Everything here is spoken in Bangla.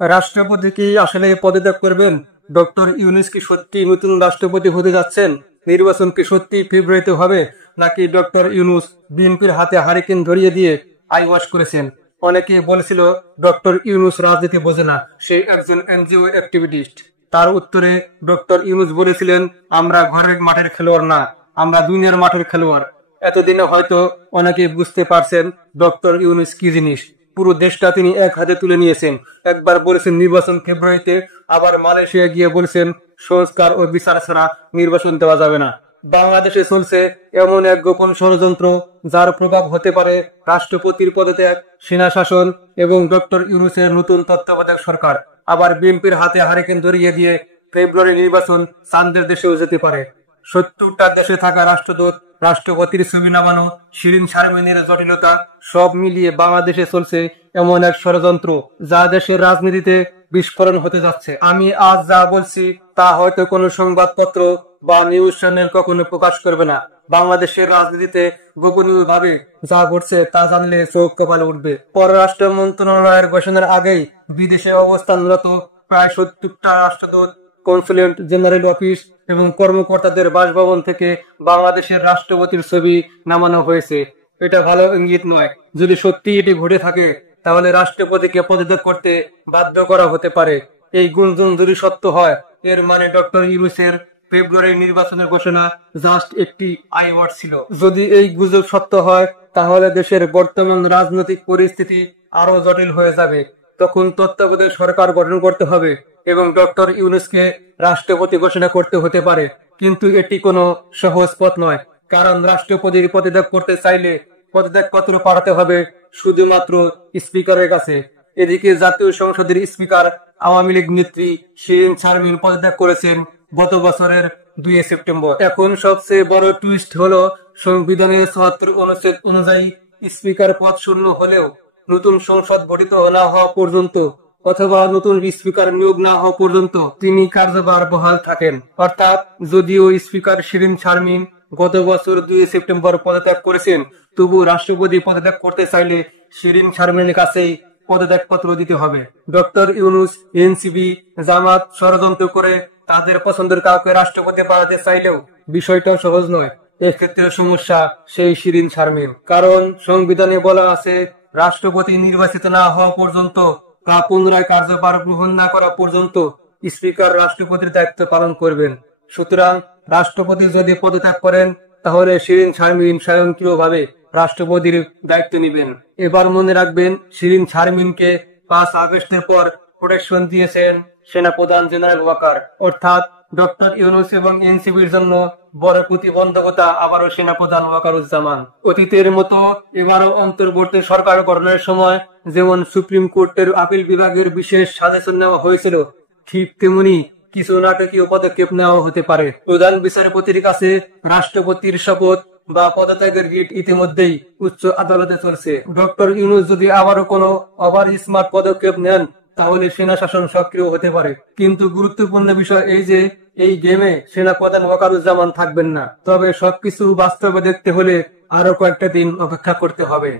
রাষ্ট্রপতি কি আসলে পদত্যাগ করবেন? ডক্টর ইউনূস কি সত্যি নতুন রাষ্ট্রপতি হতে যাচ্ছেন? নির্বাচন কি সত্যি ফেব্রুয়ারিতে হবে, নাকি ডক্টর ইউনূস বিএনপির হাতে হারিকেন ধরিয়ে দিয়ে আইওয়াশ করেছেন? অনেকে বলেছিল ডক্টর ইউনূস রাজনীতি বোঝে না, সে একজন এনজিও অ্যাক্টিভিস্ট। তার উত্তরে ডক্টর ইউনূস বলেছিলেন, আমরা ঘরের মাঠের খেলোয়াড় না, আমরা দুনিয়ার মাঠের খেলোয়াড়। এতদিনে হয়তো অনেকে বুঝতে পারছেন ডক্টর ইউনূস কি জিনিস। পুরো দেশটা তিনি এক হাতে তুলে নিয়েছেন। একবার বলেছেন নির্বাচন ফেব্রুয়ারিতে, আবার মালয়েশিয়া গিয়ে বলেছেন সংস্কার ও বিচার ছাড়া নির্বাচন দেওয়া যাবে না। বাংলাদেশে চলছে এমন এক গোপন ষড়যন্ত্র, যার প্রভাব হতে পারে রাষ্ট্রপতির পদত্যাগ, সেনা শাসন এবং ডক্টর ইউনূসের নতুন তত্ত্বাবধায়ক সরকার। আবার বিএনপির হাতে হারিকেন ধরিয়ে দিয়ে ফেব্রুয়ারি নির্বাচন চান্দের দেশেও যেতে পারে। 70টা দেশে থাকা রাষ্ট্রদূত, রাষ্ট্রপতির ছবি নামানো, শিরীন শারমিনের জটিলতা, সব মিলিয়ে বাংলাদেশে চলছে এমন এক ষড়যন্ত্র, যা দেশের রাজনীতিতে বিস্ফোরণ হতে যাচ্ছে। আমি আজ যা বলছি তা হয়তো কোনো সংবাদপত্র বা নিউজ চ্যানেল কখনো প্রকাশ করবে না। বাংলাদেশের রাজনীতিতে গোপনীয়ভাবে যা ঘটছে তা জানলে চোখ কপালে উঠবে। পররাষ্ট্র মন্ত্রণালয়ের ঘোষণার আগেই বিদেশে অবস্থানরত প্রায় 70টা রাষ্ট্রদূত, কনসুলেট জেনারেল অফিস এবং কর্মকর্তাদের বাসভবন থেকে বাংলাদেশের রাষ্ট্রপতির ছবি নামানো হয়েছে। এটা ভালো ইঙ্গিত নয়। যদি সত্যি এটি ঘটে থাকে, তাহলে রাষ্ট্রপতিকে পদত্যাগ করতে বাধ্য করা হতে পারে। এই গুঞ্জন যদি সত্য হয়, এর মানে ডক্টর ইউনূসের ফেব্রুয়ারির নির্বাচনের ঘোষণা জাস্ট একটি আইওয়ার্ড ছিল। যদি এই গুজব সত্য হয়, তাহলে দেশের বর্তমান রাজনৈতিক পরিস্থিতি আরো জটিল হয়ে যাবে। তখন তত্ত্বাবধায়ক সরকার গঠন করতে হবে এবং ডক্টর ইউনূসকে রাষ্ট্রপতি ঘোষণা করতে হতে পারে। কিন্তু এটি কোনো সহজ পথ নয়, কারণ রাষ্ট্রপতির পদত্যাগ করতে চাইলে পদত্যাগপত্র পাঠাতে হবে শুধুমাত্র স্পিকারের কাছে। এদিকে জাতীয় সংসদের স্পিকার আওয়ামী লীগ নেত্রী শিরীন শারমিন পদত্যাগ করেছেন গত বছরের 2 সেপ্টেম্বর। এখন সবচেয়ে বড় টুইস্ট হলো, সংবিধানের ৭৪ অনুচ্ছেদ অনুযায়ী স্পিকার পদ শূন্য হলেও নতুন সংসদ গঠিত না হওয়া পর্যন্ত অথবা নতুন স্পিকার নিয়োগ না হওয়া পর্যন্ত তিনি কার্যভার বহাল থাকেন। অর্থাৎ যদিও স্পিকার শিরীন শারমিন গত বছর 2 সেপ্টেম্বর পদত্যাগ করেছেন, তবু রাষ্ট্রপতি পদত্যাগ করতে চাইলে শিরীন শারমিনের কাছেই পদত্যাগপত্র দিতে হবে। ডক্টর ইউনূস, এনসিপি, জামাত ষড়যন্ত্র করে তাদের পছন্দের কাউকে রাষ্ট্রপতি বানাতে চাইলেও বিষয়টা সহজ নয়। এক্ষেত্রে সমস্যা সেই শিরীন শারমিন, কারণ সংবিধানে বলা আছে রাষ্ট্রপতি নির্বাচিত না হওয়া পর্যন্ত বা পুনরায় কার্যভার গ্রহণ না করা পর্যন্ত স্পিকার রাষ্ট্রপতির দায়িত্ব পালন করবেন। সুতরাং রাষ্ট্রপতি যদি পদত্যাগ করেন, তাহলে শিরীন শারমিন স্বয়ংক্রিয়ভাবে রাষ্ট্রপতির দায়িত্ব নেবেন। এবার মনে রাখবেন, শিরীন শারমিনকে 5 আগস্টের পর প্রোটেকশন দিয়েছেন সেনাপ্রধান জেনারেল ওয়াকার। অর্থাৎ ডক্টর ইউনূস এবং এনসিপির জন্য বড় প্রতিবন্ধকতা আবারও সেনাপ্রধান ওয়াকারুজ্জামান। অতীতের মতো এবারও অন্তর্বর্তী সরকার গঠনের সময় যেমন সুপ্রিম কোর্টের আপিল বিভাগের বিশেষ সাজেশন নেওয়া হয়েছিল, ঠিক তেমনি কিছু নাটকীয় পদক্ষেপ নেওয়া হতে পারে। প্রধান বিচারপতির কাছে রাষ্ট্রপতির শপথ বা পদত্যাগের রিট ইতিমধ্যেই উচ্চ আদালতে চলছে। ডক্টর ইউনূস যদি আবারও কোনো ওভার স্মার্ট পদক্ষেপ নেন, তাহলে সেনা শাসন সক্রিয় হতে পারে। কিন্তু গুরুত্বপূর্ণ বিষয় এই যে, এই গেমে সেনাপ্রধান ওয়াকারুজ্জামান থাকবেন না। তবে সবকিছু বাস্তবে দেখতে হলে আরো কয়েকটা দিন অপেক্ষা করতে হবে।